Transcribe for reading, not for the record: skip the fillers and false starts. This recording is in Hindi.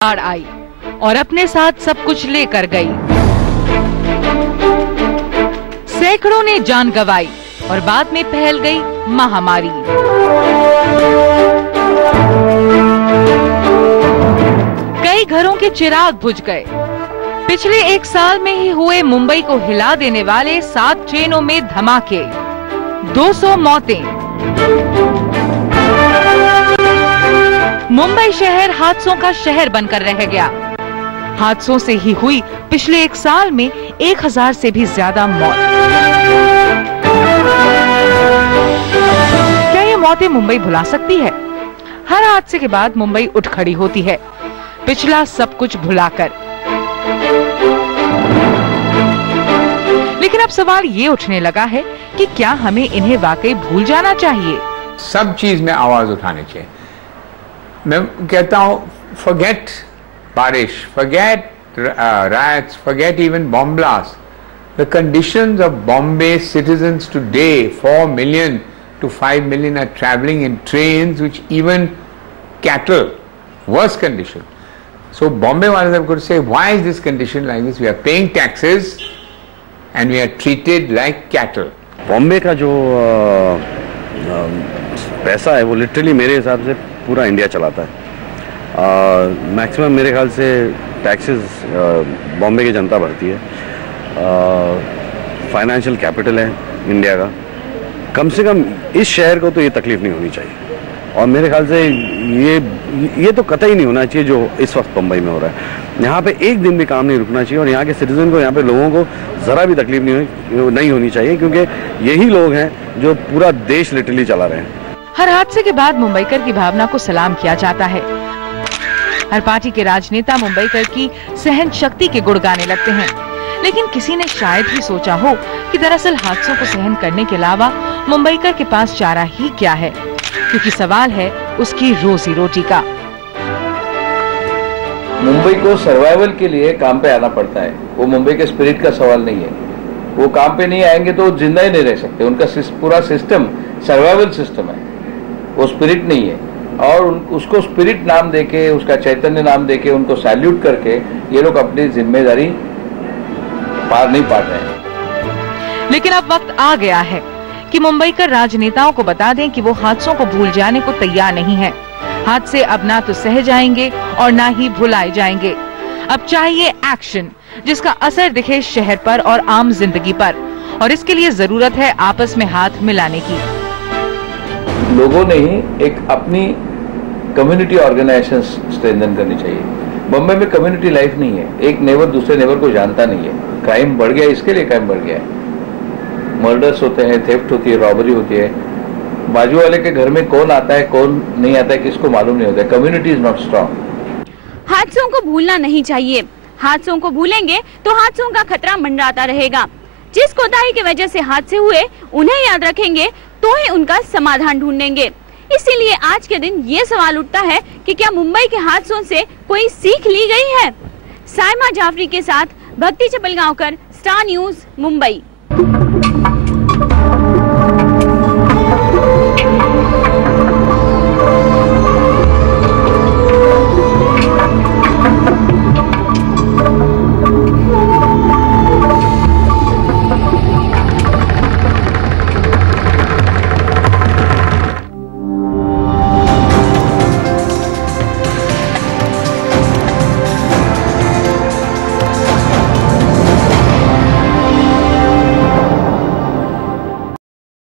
बाढ़ आई और अपने साथ सब कुछ लेकर गई। सैकड़ों ने जान गंवाई और बाद में फैल गई महामारी। कई घरों के चिराग बुझ गए। पिछले एक साल में ही हुए मुंबई को हिला देने वाले 7 ट्रेनों में धमाके, 200 मौतें। मुंबई शहर हादसों का शहर बनकर रह गया। हादसों से ही हुई पिछले एक साल में 1000 से भी ज्यादा मौत। क्या ये मौतें मुंबई भुला सकती है? हर हादसे के बाद मुंबई उठ खड़ी होती है, पिछला सब कुछ भुलाकर। लेकिन अब सवाल ये उठने लगा है कि क्या हमें इन्हें वाकई भूल जाना चाहिए? सब चीज में आवाज उठानी चाहिए। मैं कहता हूँ forget बारिश, forget riots, forget even bomb blasts. The conditions of Bombay citizens today, 4 million to 5 million are traveling in trains which even cattle, worse condition. So Bombay wales have got to say, why is this condition like this? We are paying taxes and we are treated like cattle. Bombay का जो पैसा है वो लिटरली मेरे हिसाब से पूरा इंडिया चलाता है। मैक्सिमम मेरे ख्याल से टैक्सेस बॉम्बे की जनता भरती है। फाइनेंशियल कैपिटल है इंडिया का। कम से कम इस शहर को तो ये तकलीफ नहीं होनी चाहिए और मेरे ख्याल से ये तो कतई नहीं होना चाहिए जो इस वक्त मुंबई में हो रहा है। यहाँ पे एक दिन भी काम नहीं रुकना चाहिए और यहाँ के सिटीजन को, यहाँ पे लोगों को जरा भी तकलीफ नहीं होनी चाहिए, क्योंकि यही लोग हैं जो पूरा देश लिटरली चला रहे हैं। हर हादसे के बाद मुंबईकर की भावना को सलाम किया जाता है। हर पार्टी के राजनेता मुंबईकर की सहन शक्ति के गुण गाने लगते हैं, लेकिन किसी ने शायद ही सोचा हो कि दरअसल हादसों को सहन करने के अलावा मुंबईकर के पास चारा ही क्या है, क्योंकि सवाल है उसकी रोजी रोटी का। मुंबई को सर्वाइवल के लिए काम पे आना पड़ता है। वो मुंबई के स्पिरिट का सवाल नहीं है। वो काम पे नहीं आएंगे तो जिंदा ही नहीं रह सकते। उनका पूरा सिस्टम सर्वाइवल सिस्टम है, वो स्पिरिट नहीं है। और उसको स्पिरिट नाम देके, उसका चैतन्य नाम देके, उनको सैल्यूट करके ये लोग अपनी जिम्मेदारी पार नहीं पा रहे हैं। लेकिन अब वक्त आ गया है कि मुंबईकर राजनेताओं को बता दें कि वो हादसों को भूल जाने को तैयार नहीं है। हादसे अब ना तो सह जाएंगे और ना ही भुलाए जाएंगे। अब चाहिए एक्शन, जिसका असर दिखे शहर पर और आम जिंदगी पर, और इसके लिए जरूरत है आपस में हाथ मिलाने की। लोगों ने ही एक अपनी कम्युनिटी ऑर्गेनाइजेशन स्ट्रेंथन करनी चाहिए। बम्बई में कम्युनिटी लाइफ नहीं है। एक नेबर दूसरे नेबर को जानता नहीं है। क्राइम बढ़ गया, इसके लिए क्राइम बढ़ गया है। मर्डर्स होते हैं, थेफ्ट होती है, रॉबरी होती है। बाजू वाले के घर में कौन आता है कौन नहीं आता है किसको मालूम नहीं होता है। Community is not strong. हादसों को भूलना नहीं चाहिए। हादसों को भूलेंगे तो हादसों का खतरा मंडराता रहेगा। जिस कोताही की वजह से हादसे हुए उन्हें याद रखेंगे तो ही उनका समाधान ढूंढेंगे। इसीलिए आज के दिन ये सवाल उठता है कि क्या मुंबई के हादसों से कोई सीख ली गई है? साइमा जाफरी के साथ भक्ति चपलगांवकर, स्टार न्यूज, मुंबई।